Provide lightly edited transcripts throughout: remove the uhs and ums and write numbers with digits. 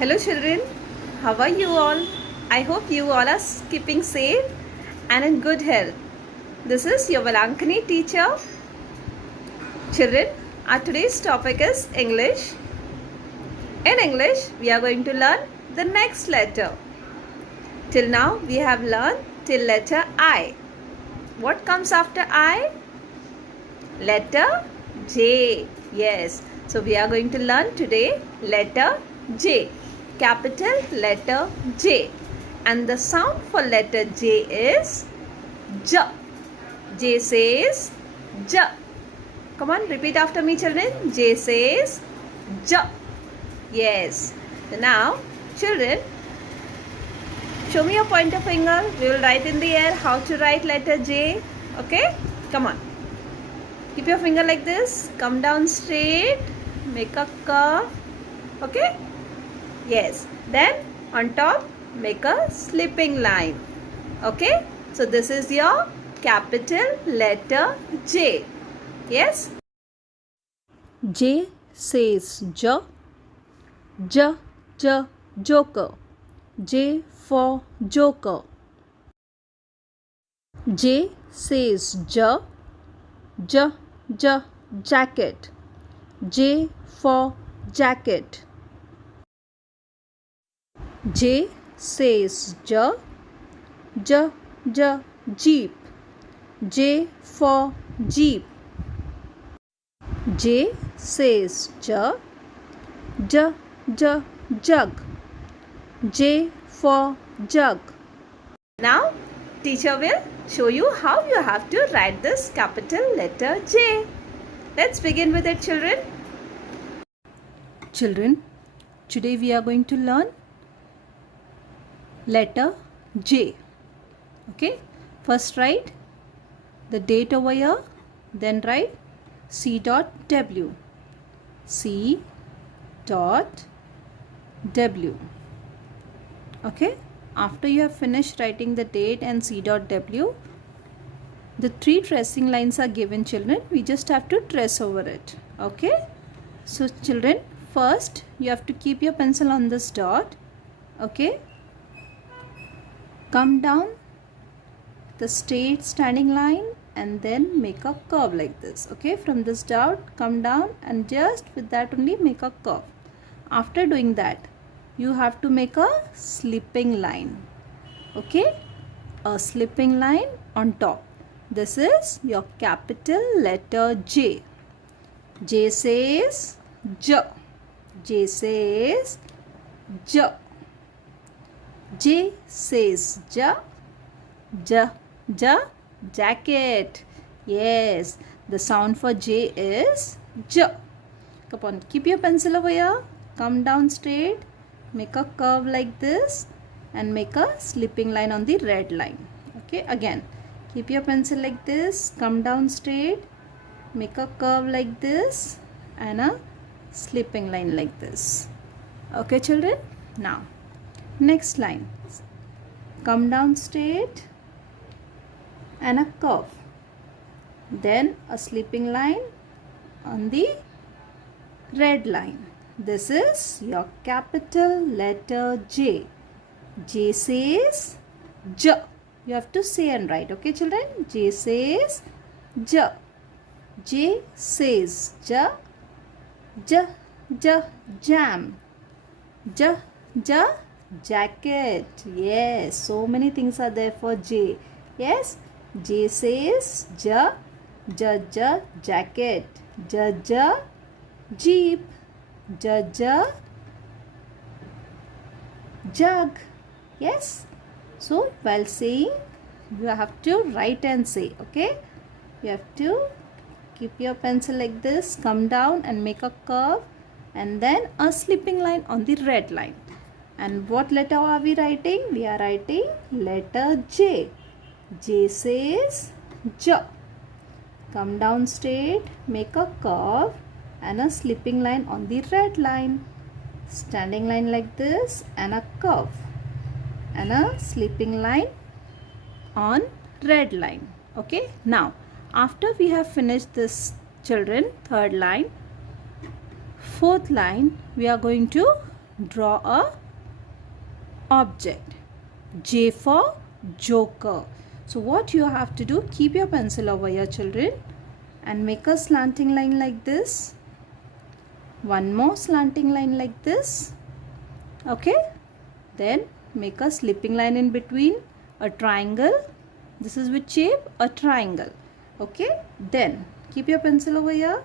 Hello children, how are you all? I hope you all are keeping safe and in good health. This is your Valankani teacher. Children, our today's topic is English. In English, we are going to learn the next letter. Till now, we have learned till letter I. What comes after I? Letter J. Yes. So, we are going to learn today letter J. Capital letter J. And the sound for letter J is J. J says J. Come on, repeat after me, children. J says J. Yes. Now, children, show me your pointer finger. We will write in the air how to write letter J. Okay? Come on. Keep your finger like this. Come down straight. Make a curve. Okay? Yes. Then on top, make a slipping line. Okay? So this is your capital letter J. Yes? J says J. J, J, joker. J for joker. J says J. J, J, jacket. J for jacket. J says J. J, J, jeep. J for jeep. J says J. J, J, jug. J for jug. Now, teacher will show you how you have to write this capital letter J. Let's begin with it, children. Children, today we are going to learn letter J. Okay, first write the date over here, then write C.W. C.W. Okay, after you have finished writing the date and C.W, the 3 tracing lines are given, children. We just have to trace over it. Okay, so children, first you have to keep your pencil on this dot. Okay, come down the straight standing line and then make a curve like this. Okay, from this dot come down and just with that only make a curve. After doing that, you have to make a slipping line. Okay, a slipping line on top. This is your capital letter J. J says J. J says J. J says J. J, J, jacket. Yes, the sound for J is J. Come on, keep your pencil over here. Come down straight. Make a curve like this and make a slipping line on the red line. Okay, again, keep your pencil like this. Come down straight. Make a curve like this and a slipping line like this. Okay, children. Now, next line. Come down straight and a curve, then a slipping line on the red line. This is your capital letter J. J says J. You have to say and write. Okay, children? J says J. J says J. J, J, jam. J, J, jacket. Yes, so many things are there for J. Yes, J says J. J, J, jacket. J, J, jeep. J, J, jug. Yes, so while saying you have to write and say. Okay, you have to keep your pencil like this, come down and make a curve and then a slipping line on the red line. And what letter are we writing? We are writing letter J. J says J. Come down straight, make a curve and a slipping line on the red line. Standing line like this and a curve and a slipping line on red line. Okay, now after we have finished this, children, third line, fourth line we are going to draw a object. J for joker. So what you have to do, keep your pencil over here, children, and make a slanting line like this. One more slanting line like this. Okay, then make a slipping line in between, a triangle. This is which shape? A triangle. Okay, then keep your pencil over here,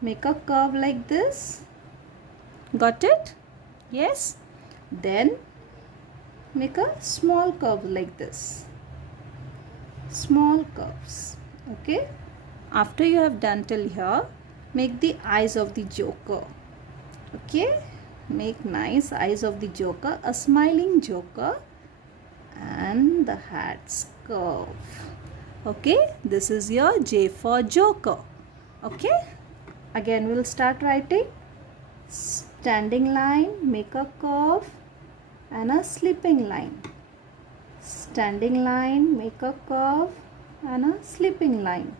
make a curve like this. Got it? Yes. Then make a small curve like this. Small curves. Okay, after you have done till here, make the eyes of the joker. Okay, make nice eyes of the joker, a smiling joker, and the hat's curve. Okay, this is your J for joker. Okay, again we'll start writing. Standing line, make a curve and a slipping line. Standing line, make a curve and a slipping line.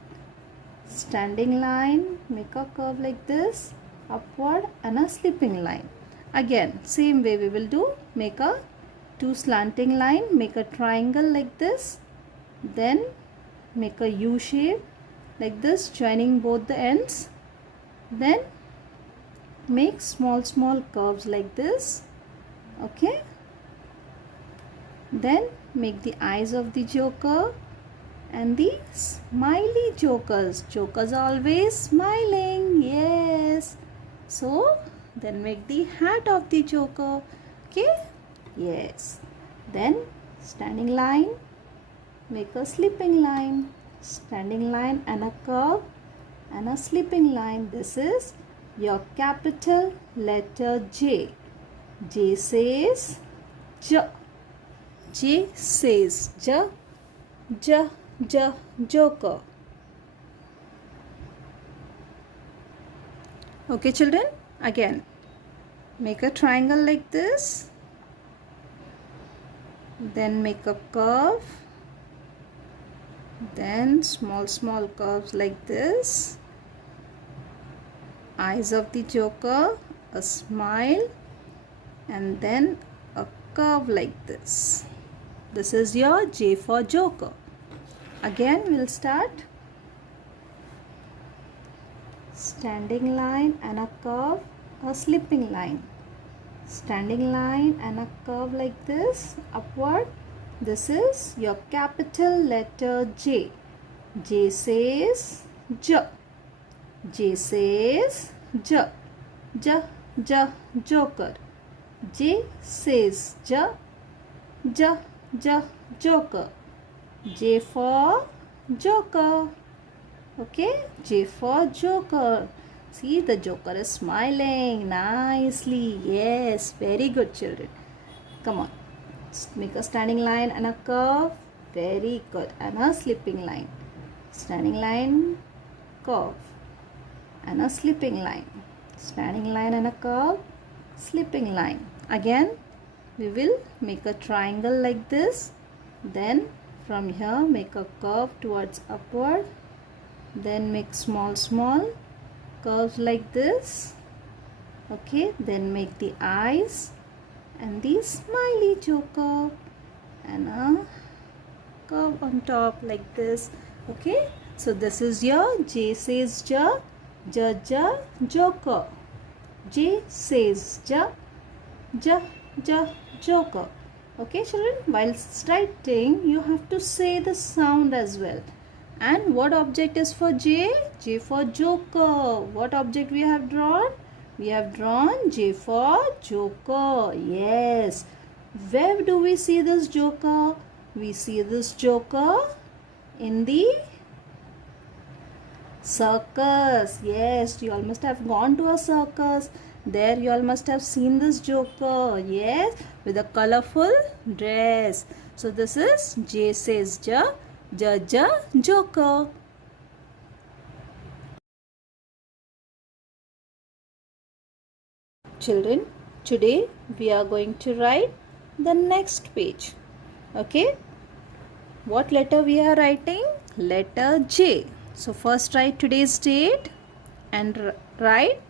Standing line, make a curve like this, upward, and a slipping line. Again, same way we will do. Make a two slanting line, make a triangle like this, then make a U shape like this, joining both the ends. Then make small curves like this. Okay, then make the eyes of the joker and the smiley jokers. Jokers are always smiling. Yes. So then make the hat of the joker. Okay. Yes. Then standing line, make a slipping line. Standing line and a curve and a slipping line. This is your capital letter J. J says J. J says J. J. J. Joker. Okay, children. Again, make a triangle like this. Then make a curve. Then small curves like this. Eyes of the joker, a smile, and then a curve like this. This is your J for joker. Again we'll start. Standing line and a curve, a slipping line. Standing line and a curve like this, upward. This is your capital letter J. J says J. J says J. J. J. Joker. J says J. J. J. Joker. J for joker. Okay, J for joker. See, the joker is smiling nicely. Yes, very good, children. Come on, make a standing line and a curve. Very good. And a slipping line. Standing line, curve, and a slipping line. Standing line and a curve, slipping line. Again we will make a triangle like this. Then from here make a curve towards upward. Then make small curves like this. Okay, then make the eyes and the smiley joker and a curve on top like this. Okay, so this is your J says J. J. J. Joker. J says J. J. J. Joker. Okay, children, while writing you have to say the sound as well. And what object is for J? J for joker. What object we have drawn? We have drawn J for joker. Yes. Where do we see this joker? We see this joker in the circus. Yes, you all must have gone to a circus. There you all must have seen this joker. Yes, with a colorful dress. So this is J says J. J. J. Joker. Children, today we are going to write the next page. Okay, what letter we are writing? Letter J. So first write today's date and write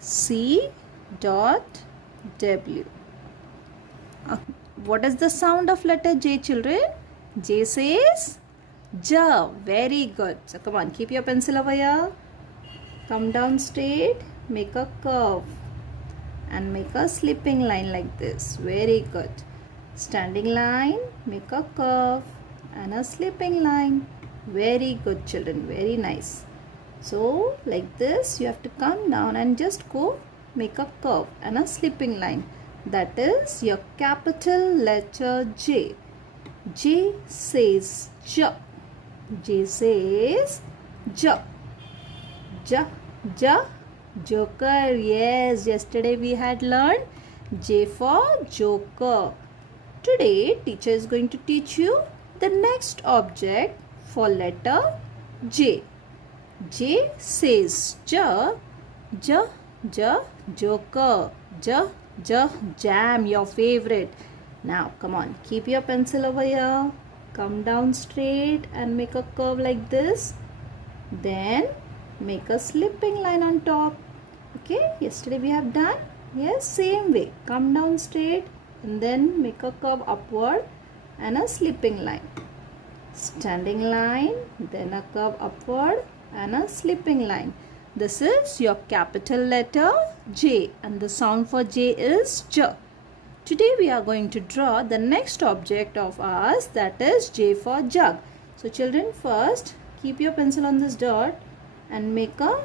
C. W. What is the sound of letter J, children? J says J. Very good. So come on, keep your pencil over here. Come down straight, make a curve and make a slipping line like this. Very good. Standing line, make a curve and a slipping line. Very good, children. Very nice. So like this, you have to come down and just go make a curve and a slipping line. That is your capital letter J. J says J. J says J. J. J. Joker. Yes, yesterday we had learned J for Joker. Today teacher is going to teach you the next object for letter J. J says J. J. J. Joker. J. J. Jam, your favorite. Now come on, keep your pencil over here. Come down straight and make a curve like this. Then make a slipping line on top. Okay, yesterday we have done. Yes, same way. Come down straight and then make a curve upward and a slipping line. Standing line, then a curve upward and a slipping line. This is your capital letter J and the sound for J is J. Today we are going to draw the next object of ours, that is J for jug. So children, first keep your pencil on this dot and make a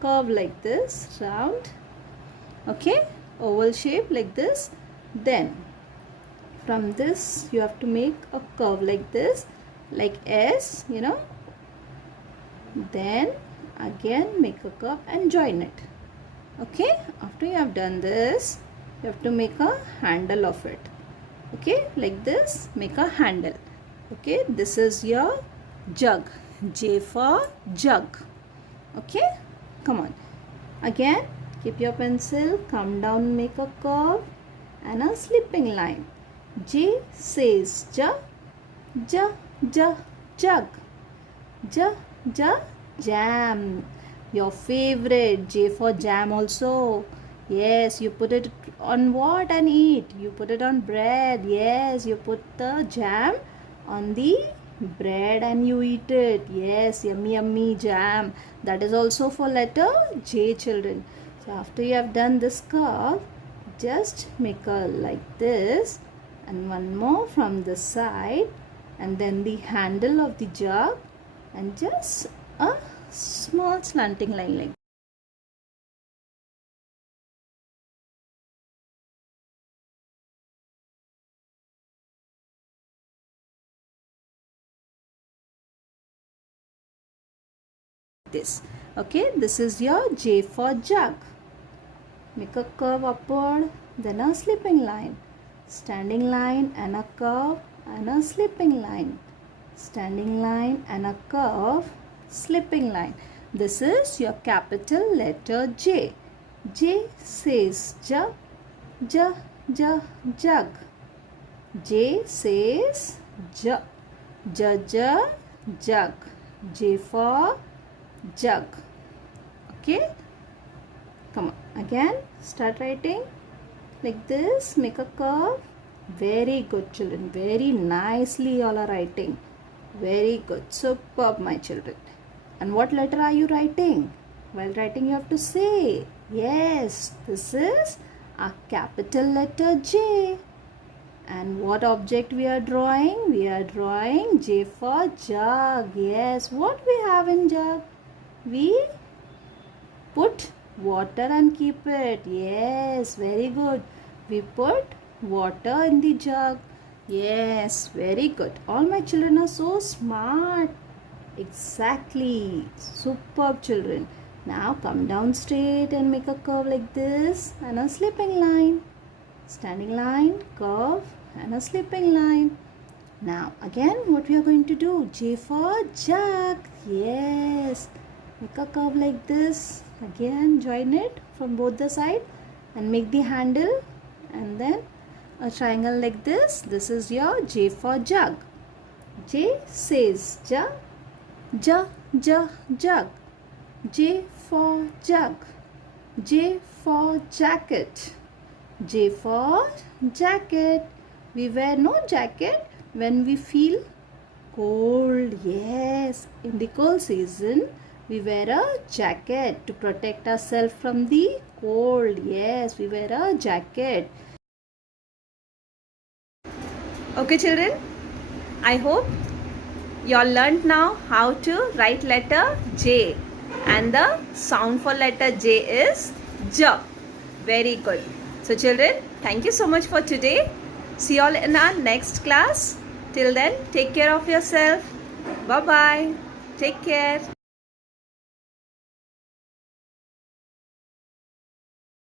curve like this, round, okay, oval shape like this. Then from this you have to make a curve like this, like S, then again make a curve and join it. Okay, after you have done this, you have to make a handle of it. Okay, like this, make a handle. Okay, this is your jug. J for jug. Okay, come on. Again, keep your pencil, come down, make a curve and a slipping line. J says J. J. J. Jug. J. J. Jam, your favorite. J for jam also. Yes, you put it on what and eat? You put it on bread. Yes, you put the jam on the bread and you eat it. Yes, yummy yummy jam. That is also for letter J, children. So after you have done this curve, just make a like this and one more from the side and then the handle of the jug and just a small slanting line like this. Okay, this is your J for jug. Make a curve upward, then a slipping line. Standing line and a curve and a slipping line. Standing line and a curve, slipping line. This is your capital letter J. J says J. J. J. Jug. J says J. J. J. Jug. J for jug. Okay, come on, again start writing like this, make a curve. Very good, children, very nicely all are writing. Very good, superb, my children. And what letter are you writing? While writing you have to say, yes, this is a capital letter J. And what object we are drawing? We are drawing J for jug. Yes, what we have in jug? We put water and keep it. Yes, very good. We put water in the jug. Yes, very good. All my children are so smart. Exactly. Superb, children. Now come down straight and make a curve like this and a slipping line. Standing line, curve and a slipping line. Now again what we are going to do? J for jug. Yes. Make a curve like this. Again join it from both the side and make the handle and then a triangle like this. This is your J for jug. J says J. J. J. Jug. J for jug. J for jacket. J for jacket. We wear no jacket when we feel cold. Yes, in the cold season, we wear a jacket to protect ourselves from the cold. Yes, we wear a jacket. Okay, children, I hope you all learned now how to write letter J, and the sound for letter J is J. Very good. So children, thank you so much for today. See you all in our next class. Till then, take care of yourself. Bye bye. Take care.